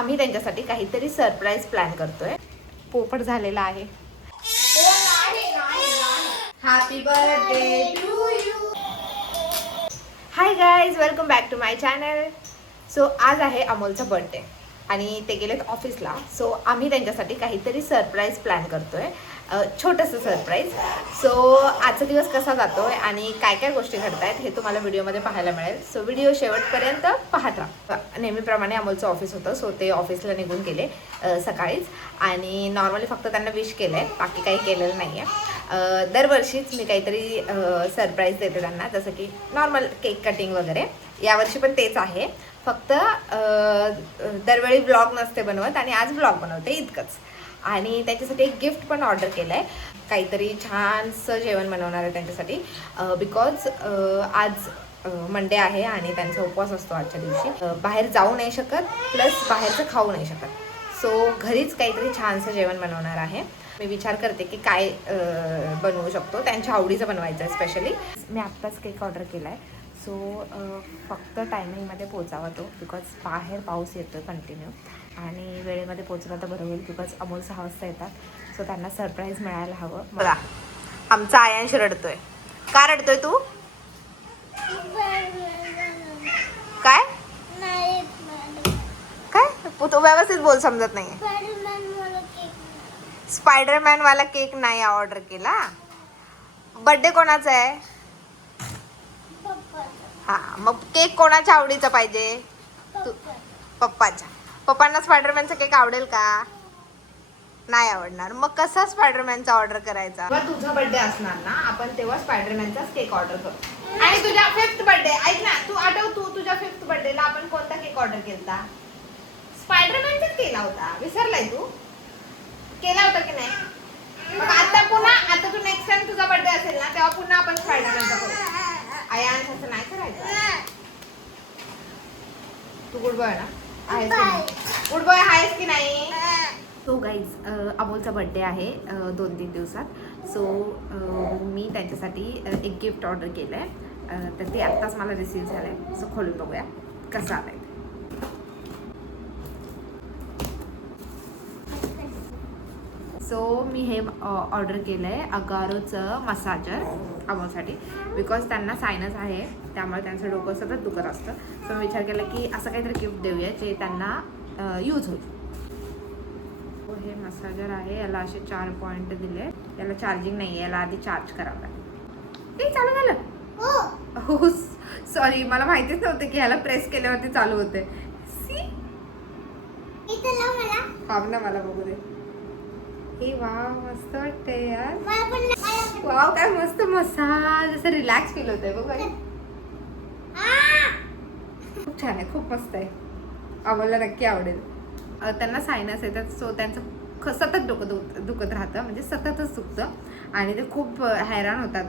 आम्ही त्यांच्यासाठी काहीतरी सरप्राईज प्लॅन करतोय. पोपट झालेला आहे. Happy birthday to you. Hi guys, welcome back to my channel. So आज आहे अमोलचा बर्थडे आणि ते गेलेत ऑफिसला. सो आम्ही त्यांच्यासाठी काहीतरी सरप्राईज प्लॅन करतोय, छोटंसं सरप्राईज. सो आजचा दिवस कसा जातोय आणि काय काय गोष्टी घडत आहेत हे तुम्हाला व्हिडिओमध्ये पाहायला मिळेल. सो व्हिडिओ शेवटपर्यंत पाहत राहा. नेहमीप्रमाणे अमोलचं ऑफिस होतं, सो ते ऑफिसला निघून गेले सकाळीच. आणि नॉर्मली फक्त त्यांना विश केलं आहे, बाकी काही केलेलं नाही आहे. दरवर्षीच मी काहीतरी सरप्राईज देते त्यांना, जसं की नॉर्मल केक कटिंग वगैरे. यावर्षी पण तेच आहे, फक्त दरवेळी व्लॉग नसते बनवत आणि आज व्लॉग बनवते इतकंच. आणि त्याच्यासाठी एक गिफ्ट पण ऑर्डर केलं आहे. काहीतरी छानसं जेवण बनवणार आहे त्यांच्यासाठी, बिकॉज आज मंडे आहे आणि त्यांचा उपवास असतो आजच्या दिवशी. बाहेर जाऊ नाही शकत, प्लस बाहेरचं खाऊ नाही शकत. सो घरीच काहीतरी छानसं जेवण बनवणार आहे. मी विचार करते की काय बनवू शकतो, त्यांच्या आवडीचं बनवायचं आहे स्पेशली. मी आत्ताच केक ऑर्डर केला आहे. सो फक्त टायमिंगमध्ये पोचावा तो, बिकॉज बाहेर पाऊस येतो कंटिन्यू. आणि वेळेमध्ये पोचला तर बरं होईल, बिकॉज अमोल 6 वाजता येतात. सो त्यांना सरप्राईज मिळायला हवं. बघा, आमचा आयांश रडतोय. का रडतोय तू? काय काय तू व्यवस्थित बोल, समजत नाही. स्पायडरमॅन वाला केक नाही ऑर्डर केला. बर्थडे कोणाचा आहे? हा, मग केक कोणाच्या आवडीचा पाहिजे? पप्पाच्या. पप्पांना स्पायडरमॅनचा केक आवडेल का? नाही आवडणार. मग कसा स्पायडरमॅनचा ऑर्डर करायचा? तुझा बर्थडे असणार ना, आपण तेव्हा स्पायडरमॅनचाच केक ऑर्डर करू. आणि तुझ्या 5th बर्थडे, ऐक ना, तू आठव, तू तुझ्या 5th बर्थडेला आपण कोणता केक ऑर्डर केलता? स्पायडरमॅनचाच केला होता. विसरलाय तू? केला होता की नाही? मग आता पुन्हा, आता तू नेक्स्ट टाइम तुझा बर्थडे असेल ना, तेव्हा पुन्हा आपण स्पायडरमॅनचा करू. आयांश असं नाही करायचं. तू गुड बॉय ना आहेस की नाही? गुड बॉय आहेस की नाही? सो गाईज, अमोलचा बर्थडे आहे 2-3 दिवसात. सो मी त्यांच्यासाठी एक गिफ्ट ऑर्डर केलं आहे, तर ते आत्ताच मला रिसीव झालं आहे. सो खोलून बघूया कसं आलं आहे. सो मी हे ऑर्डर केलं आहे अगारोचं मसाजर अमोलसाठी, बिकॉज त्यांना सायनस आहे, त्यामुळे त्यांचं डोकं सतत दुखत असतं. सो मी विचार केला की असं काहीतरी गिफ्ट देऊया जे त्यांना यूज होईल. हे मसाजर आहे, याला असे 4 पॉईंट दिले. याला चार्जिंग नाही आहे, याला आधी चार्ज करावं लागेल. हे चालू झालं? हो, सॉरी, मला माहितीच नव्हतं की ह्याला प्रेस केल्यावरती चालू होते. हा ना, मला बघू दे. हे वाव, मस्त वाटते यार. वाव, काय मस्त मसाज, असं रिलॅक्स फील होतंय बघ. खूप छान आहे, खूप मस्त आहे. आम्हाला नक्की आवडेल. त्यांना सायनस येतात, सो त्यांचं सतत डोकं दुखत राहतं, म्हणजे सततच दुखतं. आणि ते खूप हैराण होतात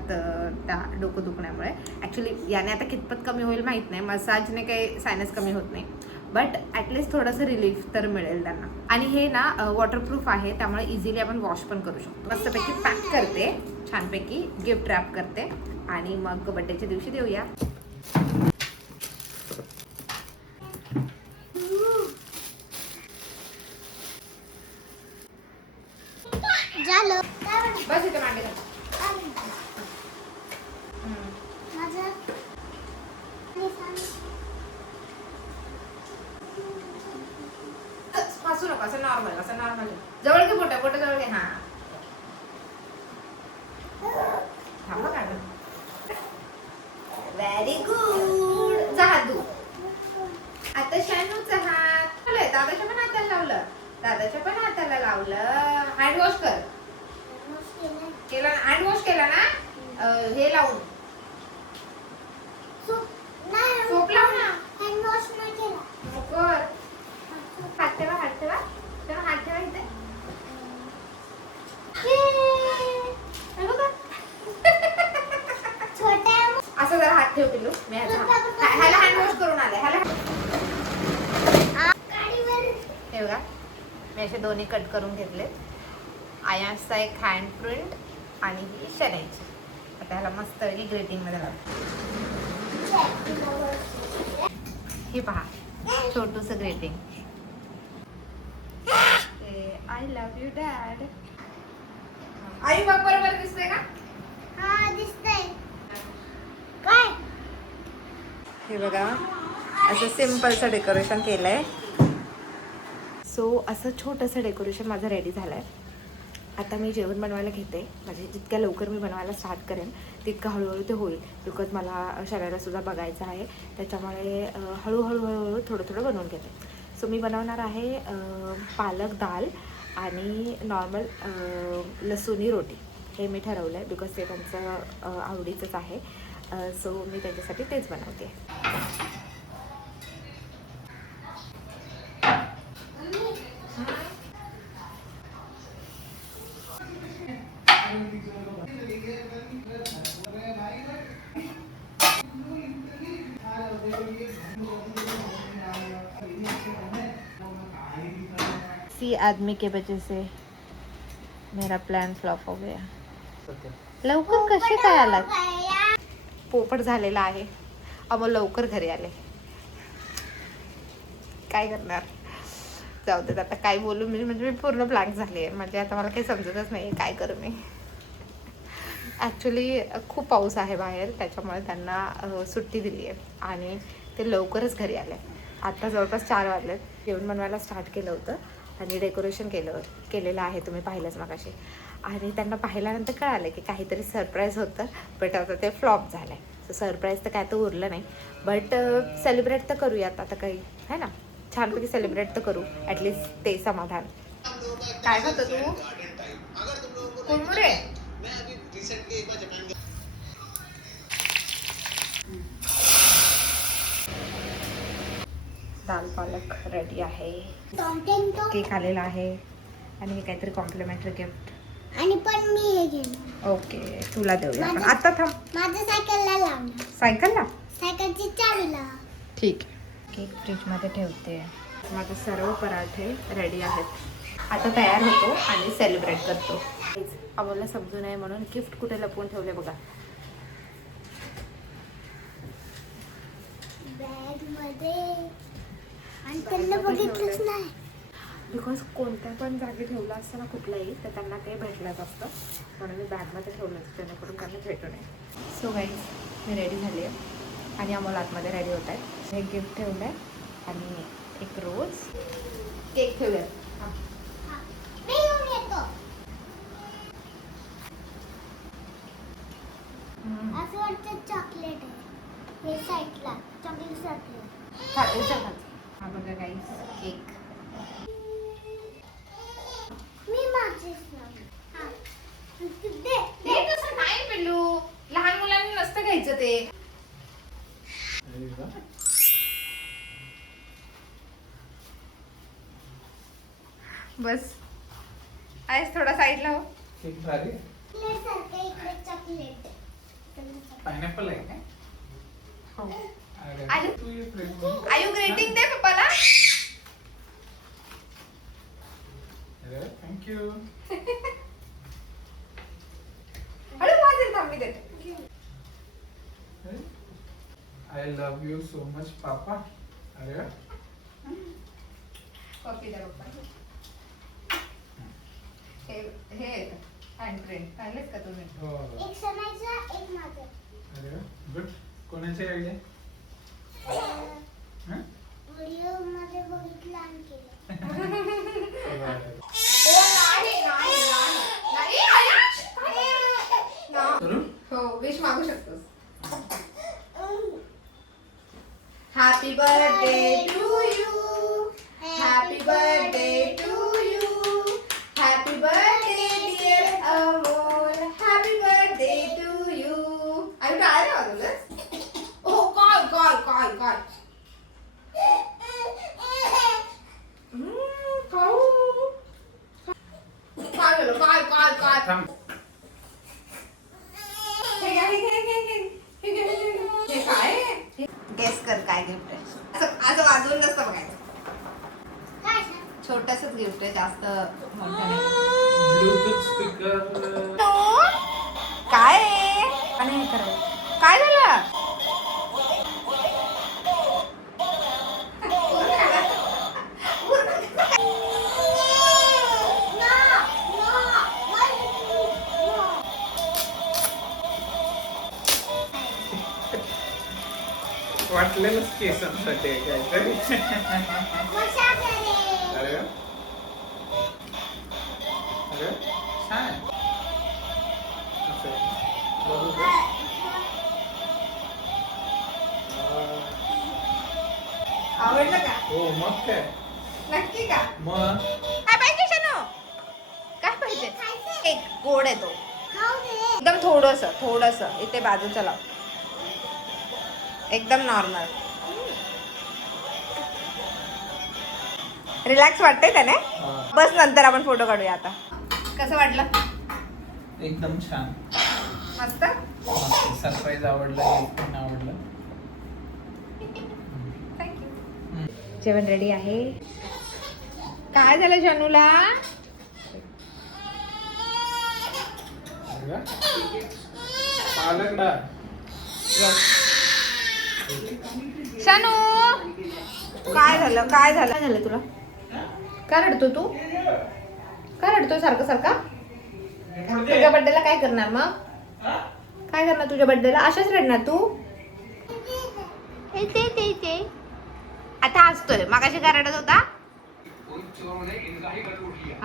त्या डोकं दुखण्यामुळे. ॲक्च्युली याने आता कितपत कमी होईल माहीत नाही, मसाजने काही सायनस कमी होत नाही, बट ॲटलिस्ट थोडंसं रिलीफ तर मिळेल त्यांना. आणि हे ना वॉटरप्रूफ आहे, त्यामुळे इझिली आपण वॉश पण करू शकतो. मस्तपैकी पॅक करते, छानपैकी गिफ्ट रॅप करते आणि मग बड्डेच्या दिवशी देऊया. बस इथे मांडे घाल. हसू नको, असं नॉर्मल, असं नॉर्मल. जवळ घे, बोट जवळ घे. हा, थांबा काढ. Very good. जा हात धु. आता शानूचा हात दादाच्या पण हाताला लावलं, दादाच्या पण हाताला लावलं. हँड वॉश कर. केला ना हँड वॉश केला ना, हे लावून सोप लाव ना. हँड वॉश नाही केला. कर. हात ठेवा, हात ठेवा, तेव्हा हात ठेवा इथे. असं जरा हात ठेव पिलू. मी ह्याला हँड वॉश करून आले. ह्याला हे बघा, मी असे दोन्ही कट करून घेतले. आयांशचा एक हँड प्रिंट आणि ही शनाईची. आता ह्याला मस्त ग्रेटिंगमध्ये लावतो. हे पहा, छोटूसं greeting. I love you dad. आई बघ बरोबर दिसतंय का? हा दिसतंय. काय? हे बघा असं सिम्पलचं डेकोरेशन केलंय. सो असं छोटंसं डेकोरेशन माझं रेडी झालं आहे. आता मी जेवण बनवायला घेते. म्हणजे जितक्या लवकर मी बनवायला स्टार्ट करेन तितकं हळूहळू ते होईल. बिकॉज मला शरीरासुद्धा बघायचं आहे. त्याच्यामुळे हळूहळू थोडं थोडं बनवून घेते. सो मी बनवणार आहे पालक दाल आणि नॉर्मल लसूणी रोटी. हे मी ठरवलं आहे बिकॉज ते त्यांचं आवडीचंच आहे. सो मी त्यांच्यासाठी तेच बनवते. सी आदमी के वजह से मेरा प्लॅन फ्लॉप हो गया. लवकर कसे काय आलात? पोपट झालेला आहे. अमोल लवकर घरी आले. काय करणार? जाऊ देत आता काय बोलू मी. म्हणजे मी पूर्ण ब्लँक झाली आहे. म्हणजे आता मला काही समजतच नाही काय करू मी. ॲक्च्युली खूप पाऊस आहे बाहेर. त्याच्यामुळे त्यांना सुट्टी दिली आहे आणि ते लवकरच घरी आले. आत्ता जवळपास 4 वाजलेत. जेवण बनवायला स्टार्ट केलं होतं आणि डेकोरेशन केलेलं आहे. तुम्ही पाहिलंच मगाशी. आणि त्यांना पाहिल्यानंतर कळालं की काहीतरी सरप्राईज होतं. बट आता ते फ्लॉप झालं आहे. सो सरप्राईज तर काय तर उरलं नाही. बट सेलिब्रेट तर करूयात आता काही है ना. छानपैकी सेलिब्रेट तर करू. ॲटलिस्ट ते समाधान. काय खातं तू? कुरमुरे? दाल पालक रेडी आहे. केक आलेला आहे आणि हे काहीतरी कॉम्प्लिमेंटरी गिफ्ट. आणि पण मी हे घेणार. ओके तुला देऊया आपण. आता थांब. माझ्या सायकलला लावणार. सायकलला? सायकलची चावीला. ठीक. केक फ्रीजमध्ये ठेवते. माझे सर्व पराठे रेडी आहेत. आता तयार होतो आणि सेलिब्रेट करतो. आम्हाला समजू नये म्हणून गिफ्ट कुठे लपवून ठेवले बघा. बॅग मध्ये. आणि त्यांना बघितलंच नाही. बिकॉज कोणत्या पण जागी ठेवलं असतं ना कुठलाही तर त्यांना ते भेटलंच असतं. म्हणून मी बॅगमध्ये ठेवलं जेणेकरून त्यांना भेटू नये. सो गाईज मी रेडी झाली आहे आणि आम्हाला आतमध्ये रेडी होत आहे. हे गिफ्ट ठेवलं आहे आणि एक रोज केक ठेवूया. मी घेऊन येतो. असं वाटतं चॉकलेट आहे. हे साईडला चॉकलेट चॉकलेट. हा बघा गाईज केक. मी माझीच लावली. हा. ते तसं नाही पिल्लू. लहान मुलांनी नसतं घ्यायचं ते. बस आहेस थोडा साईडला हो. केक भारी. सारखं इकडे चॉकलेट. पायनॅपल आहे काय? हो. अरे तू ये फ्रेंड. आर यू ग्रीटिंग दे पप्पाला? अरे थँक्यू. हळू वाजेल थांब मी देते. I love you so much papa. अरे कॉफी द्या पप्पा. हे हँड प्रिंट पाहिलेच का तुम्ही? हो. एक सणाचा एक माझा. अरे गुड. कोणाची आयडिया? व्हिडिओ मध्ये बघितलं आणि केलं. हो विश मागू शकतोस. Happy birthday to you. Happy birthday to you. Happy birthday dear Amol. Happy birthday to you. आम्ही काय रे वाजवलंस? ओ काय काय काय काय काय झालं? काय काय काय थांब. हे घ्या, हे घ्या, हे घ्या, हे घ्या. हे घ्या, हे घ्या. हे काय आहे? गेस कर काय गिफ्ट आहे. असं वाजवून नसतं बघायचं. काय छोटंसंच गिफ्ट आहे. जास्त मोठं नाही. Bluetooth speaker. काय आहे? आणि हे करायचं. काय झालं? आपल्यालाच केसांसाठी आहे काहीतरी. अरे वा. अरे वा. छान. असं. बघू का? आवडलं का? हो मग काय नक्की का? मग काय पाहिजे शनू? काय पाहिजे? एक गोड आहे तो. एकदम थोडस इथे बाजूचा लाव. एकदम नॉर्मल. रिलॅक्स वाटतंय त्याने. हा. बस नंतर आपण फोटो काढूया आता. कसं वाटलं? एकदम छान. मस्त. सरप्राईज आवडलं, गिफ्ट पण आवडलं. जेवण रेडी आहे. काय झालं शनूला? अरे वा. पालक डाळ. शनू काय झालं तुला? काय रडतो तू? काय रडतो सारखं सारखा? तुझ्या बर्थडेला काय करणार मग? काय करणार तुझ्या बर्थडेला? अशाच रडणार तू? ते आता हसतोय. मागाशी काय रडत होता?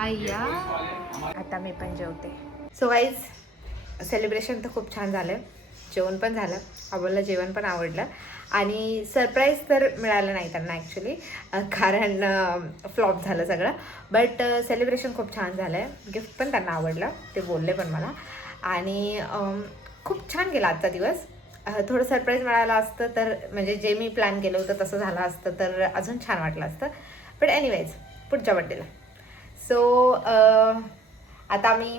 अय्या. आता मी पण जेवते. सो गाईज, सेलिब्रेशन तर खूप छान झालं. जेवण पण झालं. आम्हाला जेवण पण आवडलं. आणि सरप्राईज तर मिळालं नाही त्यांना ॲक्च्युली, कारण फ्लॉप झालं सगळं. बट सेलिब्रेशन खूप छान झालं आहे. गिफ्ट पण त्यांना आवडलं, ते बोलले पण मला. आणि खूप छान गेला आजचा दिवस. थोडं सरप्राईज मिळालं असतं तर, म्हणजे जे मी प्लॅन केलं होतं तसं झालं असतं तर अजून छान वाटलं असतं. बट एनिवेज, पुढच्या बड्डेला. सो आता आम्ही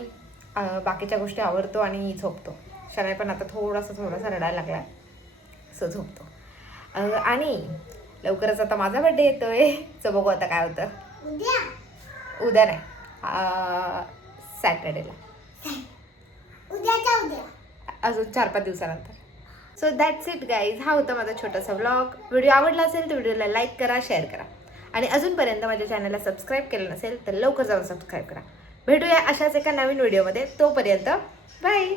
बाकीच्या गोष्टी आवरतो आणि झोपतो. शनाई पण आता थोडासा रडायला लागला, सो झोपतो. आणि लवकरच आता माझा बड्डे येतोय, सो बघू आता काय होतं. उद्या नाही, सॅटर्डेला, अजून 4-5 दिवसानंतर. So that's it guys. हा होता माझा छोटासा व्लॉग. व्हिडिओ आवडला असेल तर व्हिडिओला लाईक करा, शेअर करा. आणि अजूनपर्यंत माझ्या चॅनलला सबस्क्राईब केलं नसेल तर लवकर जाऊन सबस्क्राईब करा. भेटूया अशाच एका नवीन व्हिडिओमध्ये. तोपर्यंत बाय.